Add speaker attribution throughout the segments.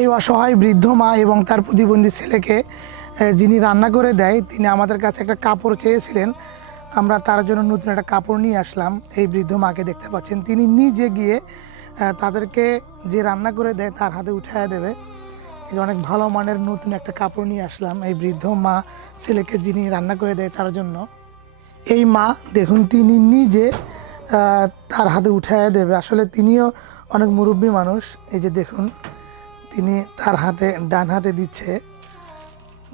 Speaker 1: এই অসহায় বৃদ্ধ মা এবং তার প্রতিবন্ধী ছেলেকে যিনি রান্না করে দেয়, তিনি আমাদের কাছে একটা কাপড় চেয়েছিলেন। আমরা তার জন্য নতুন একটা কাপড় নিয়ে আসলাম। এই বৃদ্ধ মাকে দেখতে পাচ্ছেন। তিনি নিজে গিয়ে তাদেরকে যে রান্না করে দেয়, তার হাতে উঠায় দেবে। এই অনেক ভালো মানের নতুন একটা কাপড় নিয়ে আসলাম এই বৃদ্ধ মা ছেলেকে যিনি রান্না করে দেয় তার জন্য। এই মা দেখুন, তিনি নিজে তার হাতে উঠায় দেবে। আসলে তিনিও অনেক মুরব্বী মানুষ। এই যে দেখুন তিনি তার হাতে ডান হাতে দিচ্ছে।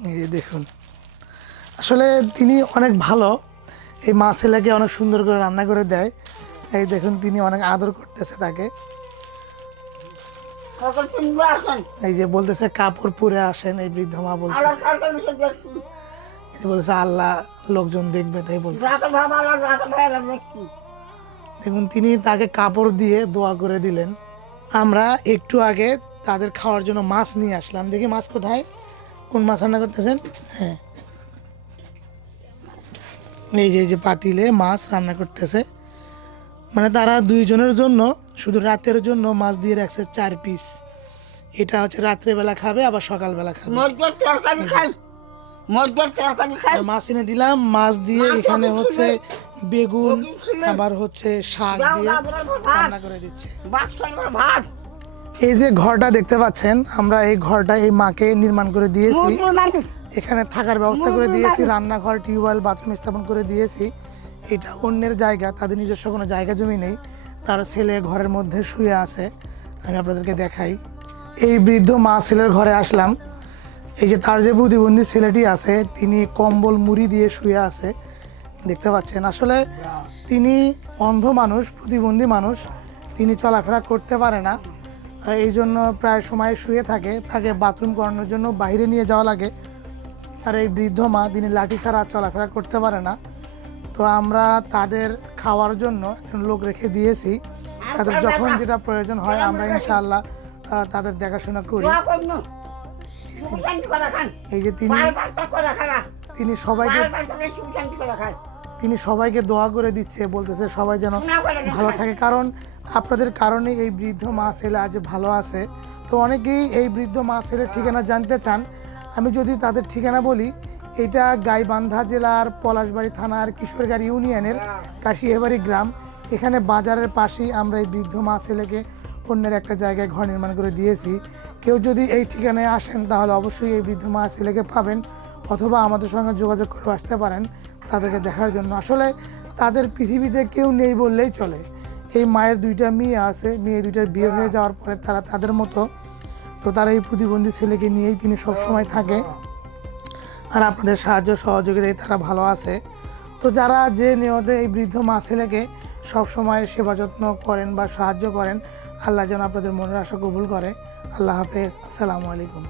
Speaker 1: এই দেখুন। আসলে তিনি অনেক ভালো। এই মা ছেলেকে অনেক সুন্দর করে রান্না করে দেয়। এই দেখুন তিনি অনেক আদর করতেছে তাকে। এই যে বলতেছে কাপড় পরে আসেন। এই বৃদ্ধ মা বলতেছে। বলতেছে আল্লাহ লোকজন দেখবে তাই
Speaker 2: দেখছি।
Speaker 1: দেখুন তিনি তাকে কাপড় দিয়ে দোয়া করে দিলেন। আমরা একটু আগে তাদের খাওয়ার জন্য মাছ নিয়ে আসলাম। দেখি মাছ কোথায়? কোন মাছ রান্না করতেছেন? হ্যাঁ। এই যে এই যে পাতিলে মাছ রান্না করতেছে। মানে তারা দুইজনের জন্য শুধু রাতের জন্য মাছ দিয়ে রাখছে চার পিস এটা হচ্ছে রাত্রেবেলা খাবে আবার সকালবেলা খাবে। মাছ এনে দিলাম। মাছ দিয়ে এখানে হচ্ছে বেগুন
Speaker 2: বেগুন
Speaker 1: আবার হচ্ছে শাক দিয়ে রান্না করে দিচ্ছে।
Speaker 2: ভাত।
Speaker 1: এই যে ঘরটা দেখতে পাচ্ছেন আমরা এই ঘরটা এই মাকে নির্মাণ করে দিয়েছি। এখানে থাকার ব্যবস্থা করে দিয়েছি রান্নাঘর টিউবওয়েল বাথরুম স্থাপন করে দিয়েছি। এটা অন্যের জায়গা তাদের নিজস্ব কোনো জায়গা জমি নেই। তার ছেলে ঘরের মধ্যে শুয়ে আছে। আমি আপনাদেরকে দেখাই। এই বৃদ্ধ মা ছেলের ঘরে আসলাম। এই যে তার যে প্রতিবন্ধী ছেলেটি আছে তিনি কম্বল মুড়ি দিয়ে শুয়ে আছে। দেখতে পাচ্ছেন আসলে তিনি অন্ধ মানুষ প্রতিবন্ধী মানুষ। তিনি চলাফেরা করতে পারে না। এই জন্য প্রায় সময় শুয়ে থাকে তাকে বাথরুম করানোর জন্য বাইরে নিয়ে যাওয়া লাগে। আর এই বৃদ্ধ মা তিনি লাঠি ছাড়া চলাফেরা করতে পারে না। তো আমরা তাদের খাওয়ার জন্য একজন লোক রেখে দিয়েছি। তাদের যখন যেটা প্রয়োজন হয় আমরা ইনশাআল্লাহ আহ, তাদের দেখাশোনা করি। এই যে তিনি তিনি সবাইকে তিনি সবাইকে দোয়া করে দিচ্ছে বলতেছে সবাই যেন ভালো থাকে। কারণ আপনাদের কারণে এই বৃদ্ধ মা ছেলে আজ ভালো আছে। তো অনেকেই এই বৃদ্ধ মা ছেলের ঠিকানা জানতে চান। আমি যদি তাদের ঠিকানা বলি এটা গাইবান্ধা জেলার পলাশবাড়ি থানার কিশোরগাড়ি ইউনিয়নের কাশিয়াবাড়ি গ্রাম। এখানে বাজারের পাশেই আমরা এই বৃদ্ধ মা ছেলেকে অন্যের একটা জায়গায় ঘর নির্মাণ করে দিয়েছি। কেউ যদি এই ঠিকানায় আসেন তাহলে অবশ্যই এই বৃদ্ধ মা ছেলেকে পাবেন। অথবা আমাদের সঙ্গে যোগাযোগ করে আসতে পারেন তাদেরকে দেখার জন্য। আসলে তাদের পৃথিবীতে কেউ নেই বললেই চলে। এই মায়ের দুইটা মেয়ে আছে, মেয়ে দুইটার বিয়ে হয়ে যাওয়ার পরে তারা তাদের মতো। তো তারা এই প্রতিবন্ধী ছেলেকে নিয়েই তিনি সব সময় থাকে। আর আপনাদের সাহায্য সহযোগিতায় তারা ভালো আছে। তো যারা যে নিয়তে এই বৃদ্ধ মা ছেলেকে সব সময় সেবা যত্ন করেন বা সাহায্য করেন, আল্লাহ যেন আপনাদের মনের আশা কবুল করে। আল্লাহ হাফেজ। আসসালামু আলাইকুম।